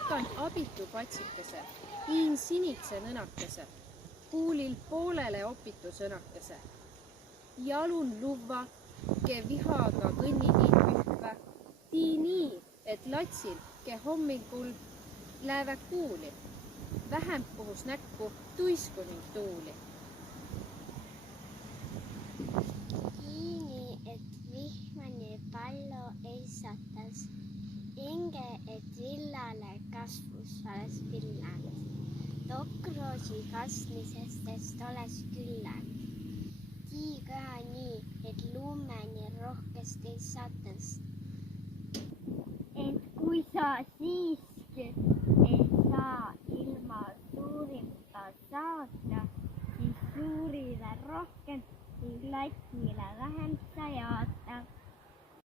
lükkan abitu patsikese, viin sinitse nõnakese, kuulil poolele opitu sõnakese. Jalun luvva, ke vihaga kõnnini pühkvä, tii nii, et latsil, ke hommikul läävä kuuli, vähem puhus näkku tuisku ning tuuli. Kiini, et vihmani pallo eisatas, inge, et villale kasvus oles villand, tokroosi kasmisestest oles küllalt. Tii ka nii, et luumeni rohkesti satast. Et kui sa siiski ei saa ilma suurimta saata, siis suurile rohkem ning latsile vähem sa jaata.